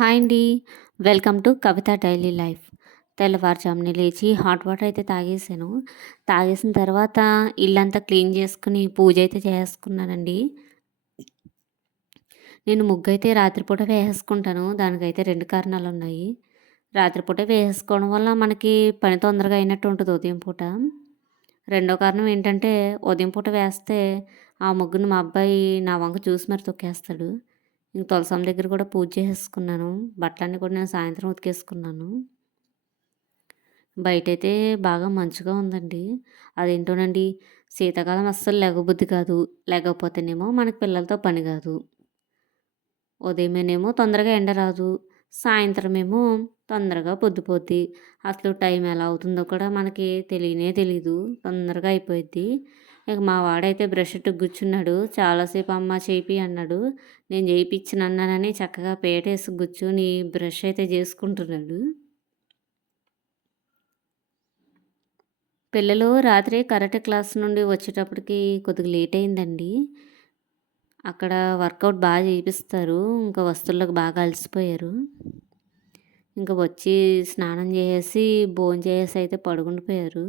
Hi అండి. Welcome to Kavitha daily life. తెల్లవారుజామున లేచి హాట్ వాటర్ అయితే తాగేసాను. తాగేసిన తర్వాత ఇల్లంతా క్లీన్ చేసుకుని పూజ అయితే చేసుకున్నానండి నేను ముగ్గు అయితే రాత్రిపూట వేసేసుకుంటాను. దానికైతే రెండు కారణాలు ఉన్నాయి రాత్రిపూట వేసేసుకోవడం వల్ల మనకి పని తొందరగా అయినట్టు ఉంటుంది ఉదయం పూట. రెండో కారణం ఏంటంటే ఉదయం పూట వేస్తే ఆ ముగ్గును మా అబ్బాయి నా వంక చూసి మరి తొక్కేస్తాడు. ఇంక తులసమ్మ దగ్గర కూడా పూజ చేసేసుకున్నాను. బట్టలన్నీ కూడా నేను సాయంత్రం ఉతికేసుకున్నాను. బయటైతే బాగా మంచుగా ఉందండి. అదేంటోనండి శీతాకాలం అస్సలు లేకపోద్ది కాదు. లేకపోతేనేమో మనకి పిల్లలతో పని కాదు. ఉదయమేనేమో తొందరగా ఎండ రాదు. సాయంత్రమేమో తొందరగా పొద్దుపోద్ది. అసలు టైం ఎలా అవుతుందో కూడా మనకి తెలియనే తెలీదు. తొందరగా అయిపోయిద్ది. ఇక మా వాడైతే బ్రష్ ఎట్టు కూర్చున్నాడు చాలాసేపు అమ్మ చేపి అన్నాడు. నేను చేయించిన అన్నానని చక్కగా పేటేసి కూర్చొని బ్రష్ అయితే చేసుకుంటున్నాడు. పిల్లలు రాత్రి కరాటే క్లాస్ నుండి వచ్చేటప్పటికి కొద్దిగా లేట్ అయిందండి. అక్కడ వర్కౌట్ బాగా చేపిస్తారు. ఇంకా వస్తువులకు బాగా అలసిపోయారు. ఇంకా వచ్చి స్నానం చేసేసి భోజనం చేసి అయితే పడుకుండిపోయారు.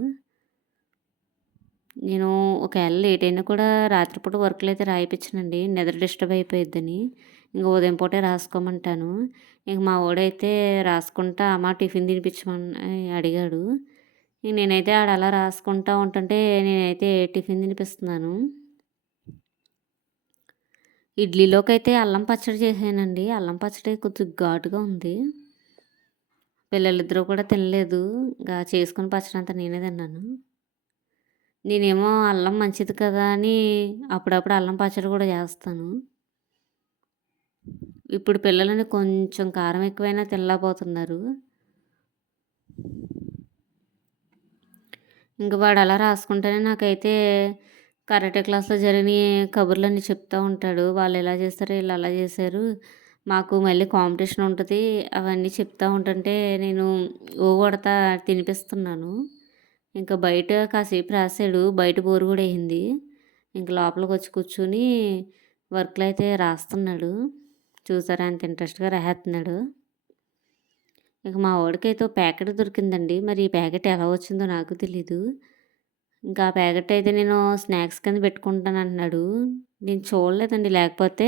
నేను ఒకవేళ లేట్ అయినా కూడా రాత్రిపూట వర్క్లు అయితే రాయిపించనండి నిద్ర డిస్టర్బ్ అయిపోయిద్దని. ఇంక ఉదయం పూటే రాసుకోమంటాను. ఇంక మా వాడైతే రాసుకుంటా అమ్మ టిఫిన్ తినిపించమని అడిగాడు. ఇంక నేనైతే ఆడ అలా రాసుకుంటా ఉంటుంటే నేనైతే టిఫిన్ తినిపిస్తున్నాను. ఇడ్లీలోకి అయితే అల్లం పచ్చడి చేసానండి అల్లం పచ్చడి కొద్దిగా ఘాటుగా ఉంది. పిల్లలిద్దరూ కూడా తినలేదు. ఇంకా చేసుకుని పచ్చడి అంతా నేనే తిన్నాను. నేనేమో అల్లం మంచిది కదా అని అప్పుడప్పుడు అల్లం పచ్చడి కూడా చేస్తాను. ఇప్పుడు పిల్లలని కొంచెం కారం ఎక్కువైనా తినలేకపోతున్నారు. ఇంక వాడు అలా రాసుకుంటేనే నాకైతే కరాటే క్లాస్లో జరిగిన కబుర్లన్నీ చెప్తూ ఉంటాడు. వాళ్ళు ఎలా చేస్తారు వీళ్ళు అలా చేశారు. మాకు మళ్ళీ కాంపిటీషన్ ఉంటుంది. అవన్నీ చెప్తూ ఉంటుంటే నేను ఓ కొడతా తినిపిస్తున్నాను. ఇంకా బయట కాసేపు రాసాడు బయట బోరు కూడా వేయింది ఇంకా లోపలికి వచ్చి కూర్చుని వర్క్లు అయితే రాస్తున్నాడు. చూసారా అంత ఇంట్రెస్ట్గా రాసేస్తున్నాడు. ఇక మా వాడికైతే ప్యాకెట్ దొరికిందండి. మరి ఈ ప్యాకెట్ ఎలా వచ్చిందో నాకు తెలీదు. ఇంకా ఆ ప్యాకెట్ అయితే నేను స్నాక్స్ కింద పెట్టుకుంటాను అంటున్నాడు. నేను చూడలేదండి. లేకపోతే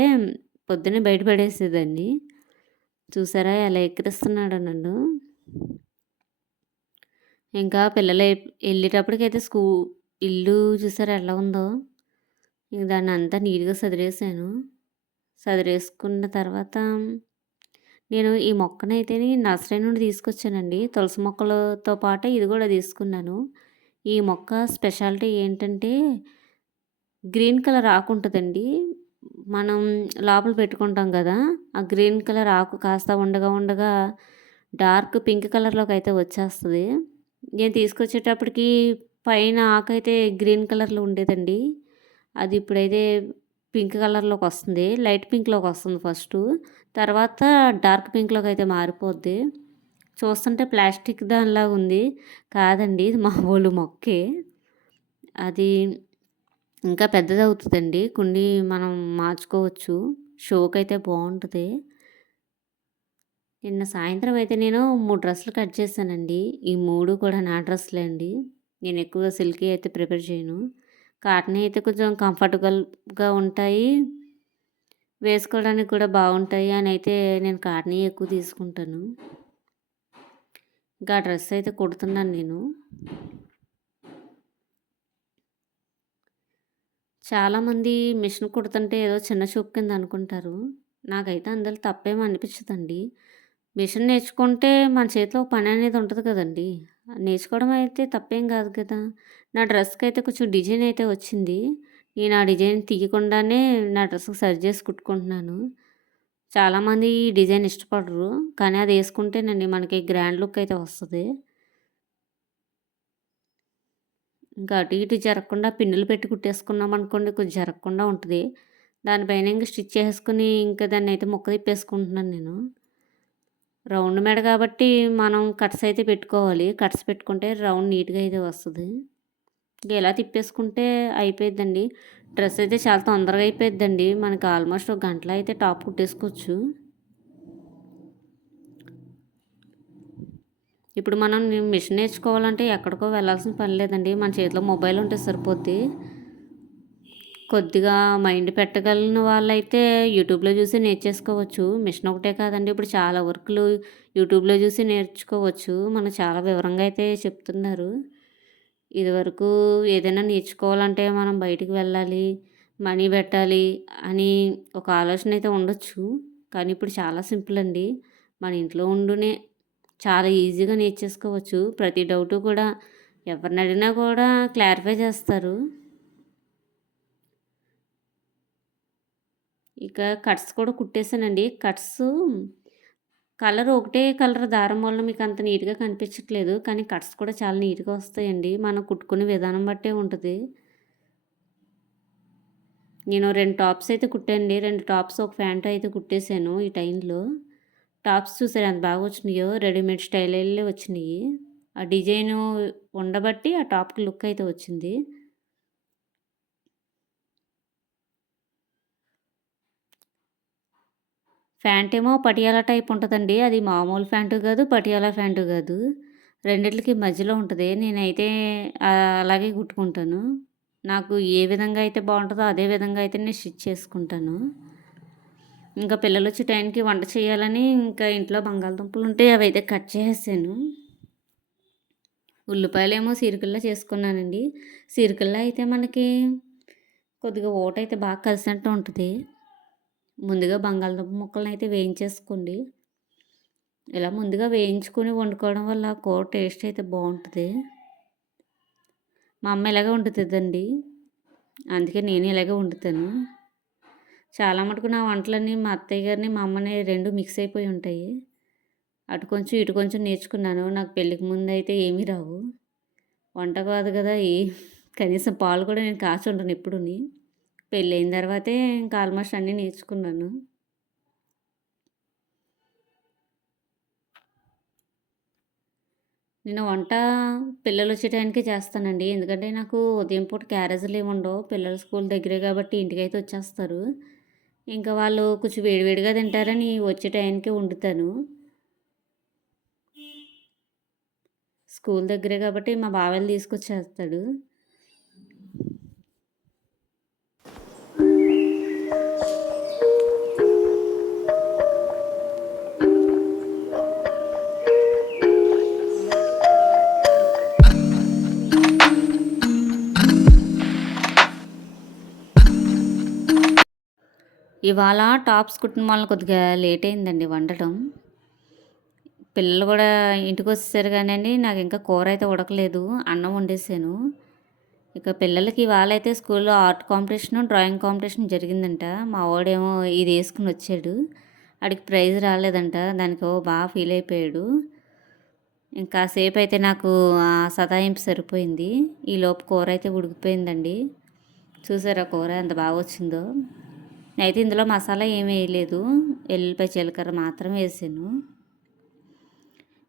పొద్దున్నే బయట పడేసేదాన్ని. చూసారా ఎలా ఎక్కిరిస్తున్నాడు నన్ను. ఇంకా పిల్లలు వెళ్ళేటప్పటికైతే స్కూ ఇల్లు చూసారు ఎలా ఉందో? ఇంక దాన్ని అంతా నీట్గా సదిరేసాను. సదిరేసుకున్న తర్వాత నేను ఈ మొక్కనైతే నర్సరీ నుండి తీసుకొచ్చానండి. తులసి మొక్కలతో పాటు ఇది కూడా తీసుకున్నాను. ఈ మొక్క స్పెషాలిటీ ఏంటంటే గ్రీన్ కలర్ ఆకు ఉంటుందండి. మనం లోపల పెట్టుకుంటాం కదా ఆ గ్రీన్ కలర్ ఆకు కాస్త ఉండగా ఉండగా డార్క్ పింక్ కలర్లోకి అయితే వచ్చేస్తుంది. నేను తీసుకొచ్చేటప్పటికి పైన ఆకైతే గ్రీన్ కలర్లో ఉండేదండి. అది ఇప్పుడైతే పింక్ కలర్లోకి వస్తుంది. లైట్ పింక్లోకి వస్తుంది ఫస్ట్. తర్వాత డార్క్ పింక్లోకి అయితే మారిపోద్ది. చూస్తుంటే ప్లాస్టిక్ దానిలాగా ఉంది. కాదండి ఇది మామూలు మొక్కే. అది ఇంకా పెద్దది అవుతుందండి కుండి మనం మార్చుకోవచ్చు. షోకి అయితే బాగుంటుంది నిన్న సాయంత్రం అయితే నేను మూడు డ్రెస్సులు కట్ చేశానండి. ఈ మూడు కూడా నా డ్రెస్సులే అండి. నేను ఎక్కువగా సిల్కీ అయితే ప్రిపేర్ చేయను. కాటన్ అయితే కొంచెం కంఫర్టబుల్గా ఉంటాయి. వేసుకోవడానికి కూడా బాగుంటాయి అని అయితే నేను కాటన్ ఎక్కువ తీసుకుంటాను. ఇంకా డ్రెస్ అయితే కుడుతున్నాను నేను. చాలామంది మిషన్ కుడుతుంటే ఏదో చిన్న చూపు కింద అనుకుంటారు. నాకైతే అందులో తప్పేమో అనిపించదండి. మిషన్ నేర్చుకుంటే మన చేతిలో పని అనేది ఉంటుంది కదండి. నేర్చుకోవడం అయితే తప్పేం కాదు కదా. నా డ్రెస్కి అయితే కొంచెం డిజైన్ అయితే వచ్చింది. నేను ఆ డిజైన్ తీయకుండానే నా డ్రెస్కి సరి చేసి కుట్టుకుంటున్నాను. చాలామంది ఈ డిజైన్ ఇష్టపడరు. కానీ అది వేసుకుంటేనండి మనకి గ్రాండ్ లుక్ అయితే వస్తుంది. ఇంకా అటు ఇటు జరగకుండా పిన్నులు పెట్టి కుట్టేసుకున్నాం అనుకోండి కొంచెం జరగకుండా ఉంటుంది. దానిపైన ఇంకా స్టిచ్ చేసుకుని ఇంకా దాన్ని అయితే మొక్క తిప్పేసుకుంటున్నాను నేను. రౌండ్ మెడ కాబట్టి మనం కట్స్ అయితే పెట్టుకోవాలి. కట్స్ పెట్టుకుంటే రౌండ్ నీట్గా అయితే వస్తుంది. ఎలా తిప్పేసుకుంటే అయిపోయిద్దండి. డ్రెస్ అయితే చాలా తొందరగా అయిపోయిద్దండి. మనకి ఆల్మోస్ట్ ఒక గంటలో అయితే టాప్ కుట్టేసుకోవచ్చు. ఇప్పుడు మనం మిషన్ నేర్చుకోవాలంటే ఎక్కడికో వెళ్ళాల్సిన పని లేదండి. మన చేతిలో మొబైల్ ఉంటే సరిపోద్ది. కొద్దిగా మైండ్ పెట్టగలిగిన వాళ్ళైతే యూట్యూబ్లో చూసి నేర్చేసుకోవచ్చు. మిషన్ ఒకటే కాదండి ఇప్పుడు చాలా వర్క్లు యూట్యూబ్లో చూసి నేర్చుకోవచ్చు. మనం చాలా వివరంగా అయితే చెప్తున్నారు. ఇదివరకు ఏదైనా నేర్చుకోవాలంటే మనం బయటికి వెళ్ళాలి మనీ పెట్టాలి అని ఒక ఆలోచన అయితే ఉండొచ్చు. కానీ ఇప్పుడు చాలా సింపుల్ అండి. మన ఇంట్లో ఉండునే చాలా ఈజీగా నేర్చేసుకోవచ్చు. ప్రతి డౌటు కూడా ఎవరిని అడిగినా కూడా క్లారిఫై చేస్తారు. ఇక కట్స్ కూడా కుట్టేశానండి. కట్స్ కలర్ ఒకటే కలర్ దారం వల్ల మీకు అంత నీట్గా కనిపించట్లేదు. కానీ కట్స్ కూడా చాలా నీట్గా వస్తాయండి. మనం కుట్టుకునే విధానం బట్టే ఉంటుంది. నేను రెండు టాప్స్ అయితే కుట్టానండి. రెండు టాప్స్ ఒక ప్యాంటు అయితే కుట్టేశాను ఈ టైంలో. టాప్స్ చూసారు ఎంత బాగా వచ్చినాయో? రెడీమేడ్ స్టైల్ వెళ్ళే వచ్చినాయి. ఆ డిజైన్ ఉండబట్టి ఆ టాప్కి లుక్ అయితే వచ్చింది. ప్యాంట్ ఏమో పటియాలా టైప్ ఉంటుందండి. అది మామూలు ప్యాంటు కాదు పటియాలా ప్యాంటు కాదు. రెండిట్లకి మధ్యలో ఉంటుంది. నేనైతే అలాగే కుట్టుకుంటాను. నాకు ఏ విధంగా అయితే బాగుంటుందో అదే విధంగా అయితే నేను స్టిచ్ చేసుకుంటాను. ఇంకా పిల్లలు వచ్చే టైంకి వంట చేయాలని ఇంకా ఇంట్లో బంగాళదుంపలు ఉంటే అవి అయితే కట్ చేసేసాను. ఉల్లిపాయలు ఏమో సిరికల్లా చేసుకున్నానండి. సిరికల్లా అయితే మనకి కొద్దిగా ఓటైతే బాగా కలిసినట్టు ఉంటుంది. ముందుగా బంగాళదుంప ముక్కలను అయితే వేయించేసుకోండి. ఇలా ముందుగా వేయించుకొని వండుకోవడం వల్ల కూర టేస్ట్ అయితే బాగుంటుంది. మా అమ్మ ఇలాగే వండుతుందండి. అందుకే నేను ఇలాగే వండుతాను. చాలా మటుకు నా వంటలన్నీ మా అత్తయ్య గారిని మా అమ్మని రెండు మిక్స్ అయిపోయి ఉంటాయి. అటు కొంచెం ఇటు కొంచెం నేర్చుకున్నాను. నాకు పెళ్ళికి ముందు అయితే ఏమీ రావు. వంట కాదు కదా ఏ? కనీసం పాలు కూడా నేను కాచి ఉండను ఎప్పుడుని. పెళ్ళైన తర్వాతే ఇంకా ఆల్మోస్ట్ అన్నీ నేర్చుకున్నాను. నేను వంట పిల్లలు వచ్చే టైంకి చేస్తానండి. ఎందుకంటే నాకు ఉదయం పూట క్యారేజీలు ఏమి ఉండవు. పిల్లలు స్కూల్ దగ్గరే కాబట్టి ఇంటికైతే వచ్చేస్తారు. ఇంకా వాళ్ళు కొంచెం వేడివేడిగా తింటారని వచ్చే టైంకి వండుతాను. స్కూల్ దగ్గరే కాబట్టి మా బావలు తీసుకొచ్చేస్తాడు. ఇవాళ టాప్స్ కుట్టిన కొద్దిగా లేట్ అయిందండి వండటం పిల్లలు కూడా ఇంటికి వచ్చేసారు కానండి నాకు ఇంకా కూర అయితే ఉడకలేదు అన్నం వండేసాను. ఇక పిల్లలకి ఇవాళ అయితే స్కూల్లో ఆర్ట్ కాంపిటీషన్ డ్రాయింగ్ కాంపిటీషన్ జరిగిందంట. మా వాడేమో ఇది వేసుకుని వచ్చాడు. వాడికి ప్రైజ్ రాలేదంట. దానికి ఓ బాగా ఫీల్ అయిపోయాడు. ఇంకా సేపు అయితే నాకు ఆ సతాయింపు సరిపోయింది. ఈ లోపు కూర అయితే ఉడికిపోయిందండి. చూసారా కూర ఎంత బాగా వచ్చిందో? నేనైతే ఇందులో మసాలా ఏమి వేయలేదు. ఎల్లిపాయ జీలకర్ర మాత్రం వేసాను.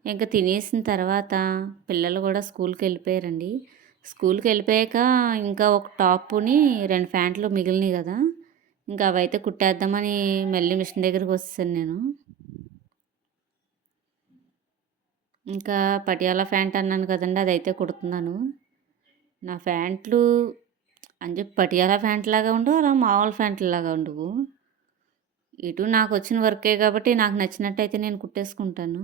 ఇంకా తినేసిన తర్వాత పిల్లలు కూడా స్కూల్కి వెళ్ళిపోయారండి. స్కూల్కి వెళ్ళిపోయాక ఇంకా ఒక టాప్ని రెండు ప్యాంట్లు మిగిలినాయి కదా ఇంకా అవైతే కుట్టేద్దామని మళ్ళీ మిషన్ దగ్గరికి వస్తాను నేను. ఇంకా పటియాలా ప్యాంట్ అన్నాను కదండి అదైతే కుడుతున్నాను. నా ప్యాంట్లు అని చెప్పి పటియాలా ప్యాంట్ లాగా ఉండు అలా మామూలు ప్యాంట్లు లాగా ఉండవు ఇటు నాకు వచ్చిన వర్కే కాబట్టి నాకు నచ్చినట్టయితే నేను కుట్టేసుకుంటాను.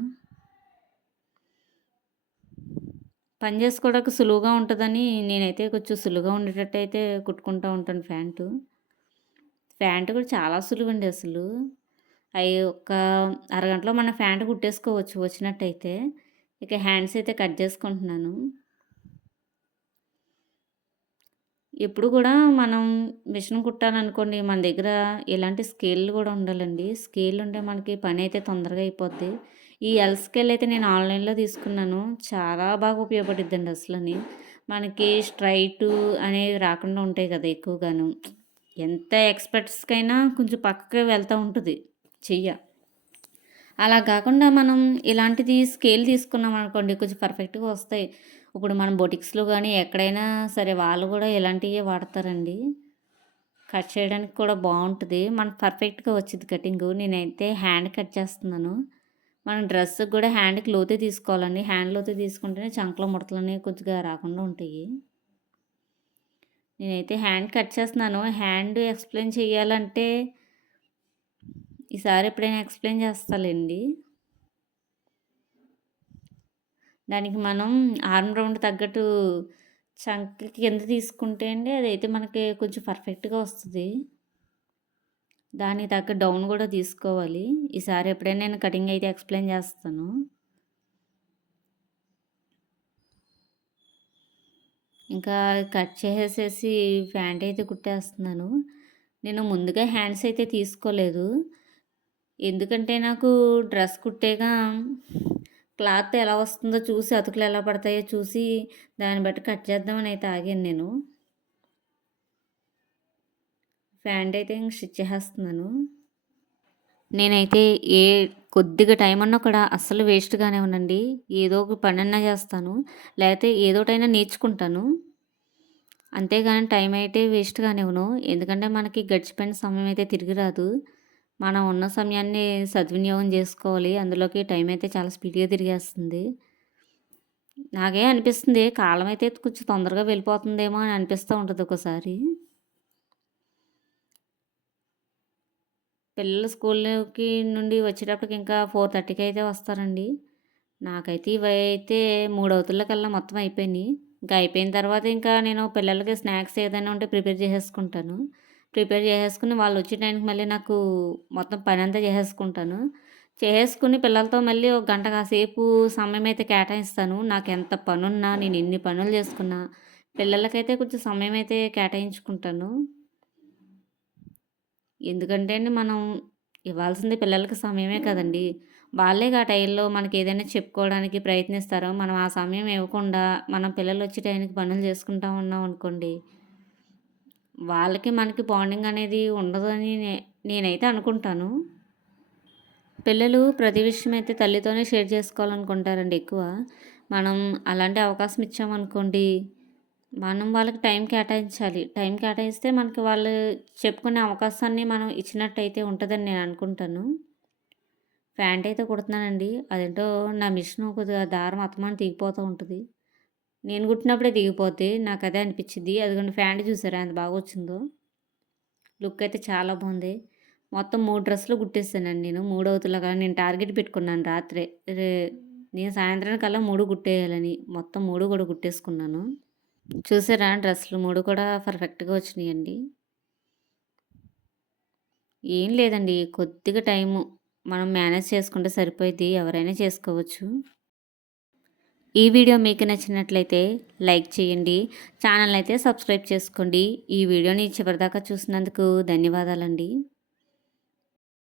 పని చేసుకోవడానికి సులువుగా ఉంటుందని నేనైతే కొంచెం సులువుగా ఉండేటట్టు అయితే కుట్టుకుంటూ ఉంటాను ప్యాంటు. ప్యాంటు కూడా చాలా సులువండి అసలు. అవి ఒక అరగంటలో మన ప్యాంటు కుట్టేసుకోవచ్చు వచ్చినట్టయితే. ఇక హ్యాండ్స్ అయితే కట్ చేసుకుంటున్నాను. ఎప్పుడు కూడా మనం మిషన్ కుట్టాలనుకోండి మన దగ్గర ఇలాంటి స్కేల్ కూడా ఉండాలండి. స్కేల్ ఉంటే మనకి పని అయితే తొందరగా అయిపోద్ది. ఈ ఎల్ స్కేల్ అయితే నేను ఆన్లైన్లో తీసుకున్నాను. చాలా బాగా ఉపయోగపడిద్దండి అసలని. మనకి స్ట్రైట్ అనేవి రాకుండా ఉంటాయి కదా ఎక్కువగాను. ఎంత ఎక్స్పర్ట్స్కైనా కొంచెం పక్కకి వెళ్తూ ఉంటుంది చెయ్య. అలా కాకుండా మనం ఇలాంటిది స్కేల్ తీసుకున్నాం అనుకోండి కొంచెం పర్ఫెక్ట్గా వస్తాయి. ఇప్పుడు మన బొటిక్స్లో కానీ ఎక్కడైనా సరే వాళ్ళు కూడా ఇలాంటివే వాడతారండి కట్ చేయడానికి కూడా బాగుంటుంది మనకు పర్ఫెక్ట్గా వచ్చింది కటింగ్ నేనైతే హ్యాండ్ కట్ చేస్తున్నాను మనం డ్రెస్సుకి కూడా హ్యాండ్‌కి లోతే తీసుకోవాలండి. హ్యాండ్ లోతే తీసుకుంటేనే చంకలు ముడతలు అనేవి కొద్దిగా రాకుండా ఉంటాయి. నేనైతే హ్యాండ్ కట్ చేస్తున్నాను. హ్యాండ్ ఎక్స్‌ప్లెయిన్ చేయాలంటే ఈసారి ఎప్పుడైనా ఎక్స్‌ప్లెయిన్ చేస్తాలెండి. దానికి మనం ఆర్మ్ రౌండ్ తగ్గట్టు చంకకి కింద తీసుకుంటే అండి అదైతే మనకి కొంచెం పర్ఫెక్ట్‌గా వస్తుంది దానికి తగ్గ డౌన్ కూడా తీసుకోవాలి. ఈసారి ఎప్పుడైనా నేను కటింగ్ అయితే ఎక్స్‌ప్లెయిన్ చేస్తాను. ఇంకా కట్ చేసేసి ప్యాంట్ అయితే కుట్టేస్తున్నాను. నేను ముందుగా హ్యాండ్స్ అయితే తీసుకోలేదు. ఎందుకంటే నాకు డ్రెస్ కుట్టేగా క్లాత్ ఎలా వస్తుందో చూసి, అతుకులు ఎలా పడతాయో చూసి, దాన్ని బట్టి కట్ చేద్దామని అయితే ఆగాను నేను. ప్యాంట్ అయితే ఇంక స్టిచ్ చేసేస్తున్నాను. నేనైతే ఏ కొద్దిగా టైం అన్నా కూడా అస్సలు వేస్ట్గానే ఉండండి ఏదో ఒక పనన్నా చేస్తాను. లేకపోతే ఏదోటైనా నేర్చుకుంటాను. అంతేగాని టైం అయితే వేస్ట్గానే ఉను ఎందుకంటే మనకి గడిచిపోయిన సమయం అయితే తిరిగి రాదు. మనం ఉన్న సమయాన్ని సద్వినియోగం చేసుకోవాలి. అందులోకి టైం అయితే చాలా స్పీడ్‌గా తిరిగేస్తుంది. నాకే అనిపిస్తుంది కాలం అయితే కొంచెం తొందరగా వెళ్ళిపోతుందేమో అని అనిపిస్తూ ఉంటుంది ఒకసారి పిల్లలు స్కూల్‌కి నుండి వచ్చేటప్పటికి ఇంకా 4:30కి అయితే వస్తారండి. నాకైతే ఇవైతే మూడు అవుతులకల్లా మొత్తం అయిపోయినాయి. ఇంకా అయిపోయిన తర్వాత ఇంకా నేను పిల్లలకి స్నాక్స్ ఏదైనా ఉంటే ప్రిపేర్ చేసేసుకుంటాను. ప్రిపేర్ చేసేసుకుని వాళ్ళు వచ్చే టైంకి మళ్ళీ నాకు మొత్తం పని అంతా చేసేసుకుంటాను. చేసేసుకుని పిల్లలతో మళ్ళీ ఒక గంట కాసేపు సమయం అయితే కేటాయిస్తాను. నాకు ఎంత పనున్నా, నేను ఎన్ని పనులు చేసుకున్నా, పిల్లలకైతే కొంచెం సమయం అయితే కేటాయించుకుంటాను. ఎందుకంటే అండి మనం ఇవ్వాల్సింది పిల్లలకి సమయమే కదండీ! వాళ్ళే ఆ టైంలో మనకి ఏదైనా చెప్పుకోవడానికి ప్రయత్నిస్తారో మనం ఆ సమయం ఇవ్వకుండా మనం పిల్లలు వచ్చే టైంకి పనులు చేసుకుంటా ఉన్నాం అనుకోండి వాళ్ళకి మనకి బాండింగ్ అనేది ఉండదు అని నే నేనైతే అనుకుంటాను. పిల్లలు ప్రతి విషయం అయితే తల్లితోనే షేర్ చేసుకోవాలనుకుంటారండి ఎక్కువ. మనం అలాంటి అవకాశం ఇచ్చామనుకోండి, మనం వాళ్ళకి టైం కేటాయించాలి. టైం కేటాయిస్తే మనకి వాళ్ళు చెప్పుకునే అవకాశాన్ని మనం ఇచ్చినట్టయితే ఉంటుందని నేను అనుకుంటాను. ప్యాంట్ అయితే కుడుతున్నానండి. అదేంటో నా మిషన్ కొద్దిగా దారం అత్తమాను తీగిపోతూ ఉంటుంది నేను కుట్టినప్పుడే దిగిపోతే నాకు అదే అనిపించింది అదిగోండి ఫ్యాంట్ చూసారా ఎంత బాగా వచ్చిందో. లుక్ అయితే చాలా బాగుంది. మొత్తం మూడు డ్రెస్సులు కుట్టేస్తానండి నేను. మూడవతులాగా నేను టార్గెట్ పెట్టుకున్నాను రాత్రే. రే నేను సాయంత్రానికల్లా మూడు కుట్టేయాలని. మొత్తం మూడు కూడా కుట్టేసుకున్నాను. చూసారా డ్రెస్సులు మూడు కూడా పర్ఫెక్ట్‌గా వచ్చినాయండి. ఏం లేదండి. కొద్దిగా టైము మనం మేనేజ్ చేసుకుంటే సరిపోయింది ఎవరైనా చేసుకోవచ్చు. ఈ వీడియో మీకు నచ్చినట్లయితే లైక్ చేయండి. ఛానల్ అయితే సబ్స్క్రైబ్ చేసుకోండి. ఈ వీడియోని చివరిదాకా చూసినందుకు ధన్యవాదాలండి.